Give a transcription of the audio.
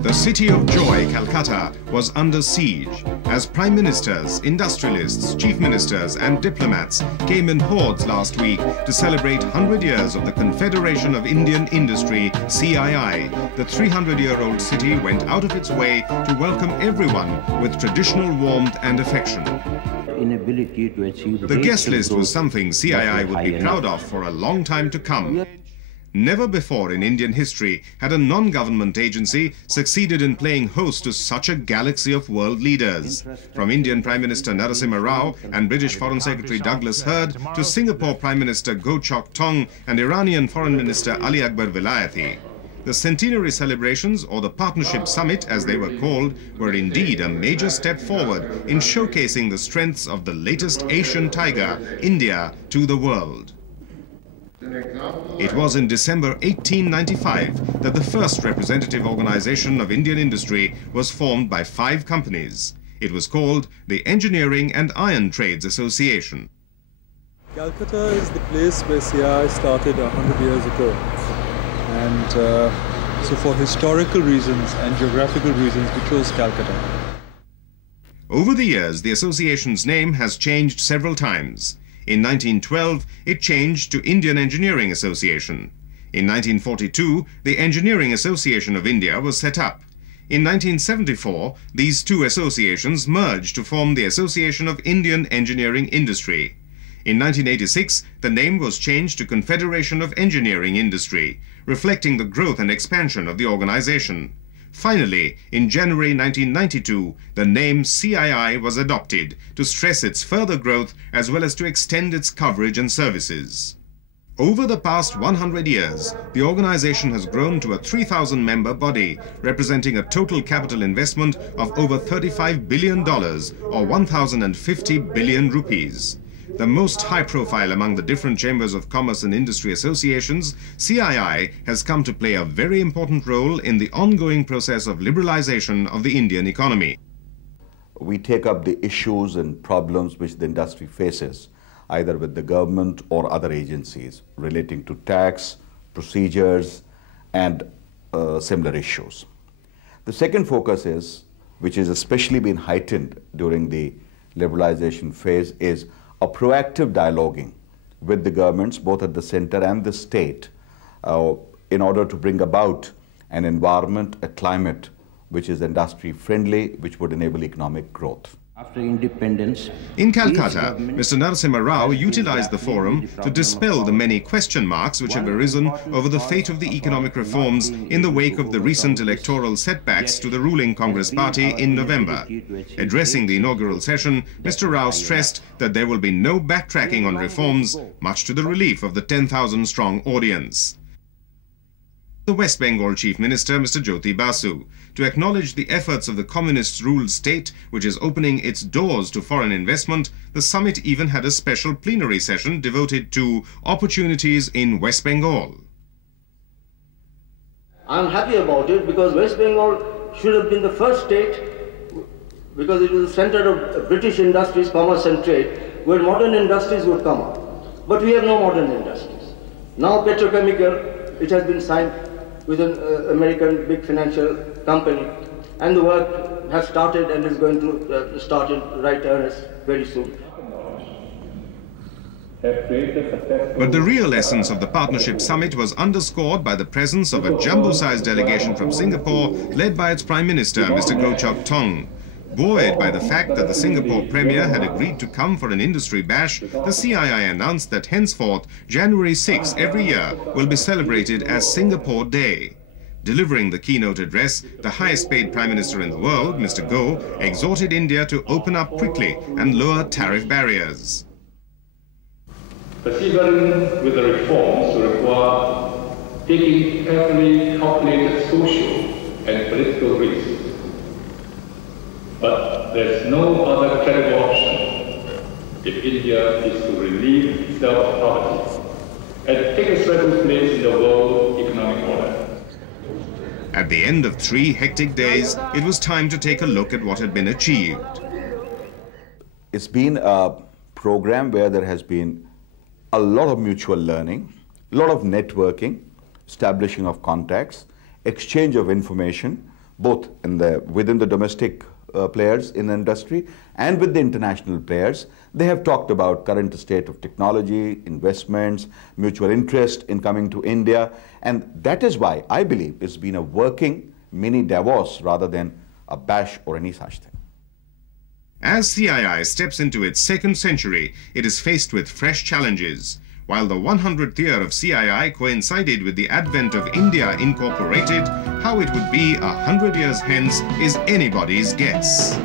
The city of joy, Calcutta, was under siege as prime ministers, industrialists, chief ministers and diplomats came in hordes last week to celebrate 100 years of the Confederation of Indian Industry, CII. The 300-year-old city went out of its way to welcome everyone with traditional warmth and affection. Inability to achieve the guest list was something CII would be proud of for a long time to come. Never before in Indian history had a non-government agency succeeded in playing host to such a galaxy of world leaders. From Indian Prime Minister Narasimha Rao and British Foreign Secretary Douglas Hurd to Singapore Prime Minister Chok Tong and Iranian Foreign Minister Akbar Velayati. The centenary celebrations, or the Partnership Summit as they were called, were indeed a major step forward in showcasing the strengths of the latest Asian tiger, India, to the world. It was in December 1895 that the first representative organization of Indian industry was formed by 5 companies. It was called the Engineering and Iron Trades Association. Calcutta is the place where CII started 100 years ago. And so for historical reasons and geographical reasons, we chose Calcutta. Over the years, the association's name has changed several times. In 1912, it changed to Indian Engineering Association. In 1942, the Engineering Association of India was set up. In 1974, these two associations merged to form the Association of Indian Engineering Industry. In 1986, the name was changed to Confederation of Engineering Industry, reflecting the growth and expansion of the organization. Finally, in January 1992, the name CII was adopted to stress its further growth as well as to extend its coverage and services. Over the past 100 years, the organization has grown to a 3,000-member body, representing a total capital investment of over $35 billion or 1,050 billion rupees. The most high-profile among the different chambers of commerce and industry associations, CII has come to play a very important role in the ongoing process of liberalization of the Indian economy. We take up the issues and problems which the industry faces, either with the government or other agencies, relating to tax, procedures, and similar issues. The second focus is, which has especially been heightened during the liberalization phase, is a proactive dialoguing with the governments, both at the center and the state, in order to bring about an environment, a climate which is industry friendly, which would enable economic growth. After independence, in Calcutta, Mr. Narasimha Rao utilized the forum to dispel the many question marks which have arisen over the fate of the economic reforms in the wake of the recent electoral setbacks to the ruling Congress party in November. Addressing the inaugural session, Mr. Rao stressed that there will be no backtracking on reforms, much to the relief of the 10,000-strong audience. The West Bengal Chief Minister, Mr. Jyoti Basu, to acknowledge the efforts of the communist-ruled state, which is opening its doors to foreign investment. The summit even had a special plenary session devoted to opportunities in West Bengal. I'm happy about it because West Bengal should have been the first state, because it was the center of British industries, commerce and trade, where modern industries would come up. But we have no modern industries. Now petrochemical, it has been signed with an American big financial company, and the work has started and is going to start in right earnest very soon. But the real essence of the Partnership Summit was underscored by the presence of a jumbo-sized delegation from Singapore, led by its Prime Minister, Mr. Chok Tong. Buoyed by the fact that the Singapore Premier had agreed to come for an industry bash, the CII announced that henceforth, January 6 every year will be celebrated as Singapore Day. Delivering the keynote address, the highest-paid Prime Minister in the world, Mr. Goh, exhorted India to open up quickly and lower tariff barriers. Persevering with the reforms will require taking carefully calculated social and political risks. But there's no other credible option if India is to relieve itself of poverty and take its rightful place in the world economic order. At the end of 3 hectic days, it was time to take a look at what had been achieved. It's been a program where there has been a lot of mutual learning, a lot of networking, establishing of contacts, exchange of information, both within the domestic players in the industry and with the international players. They have talked about current state of technology, investments, mutual interest in coming to India, and that is why I believe it's been a working mini Davos rather than a bash or any such thing. As CII steps into its second century, it is faced with fresh challenges. While the 100th year of CII coincided with the advent of India Incorporated, how it would be 100 years hence is anybody's guess.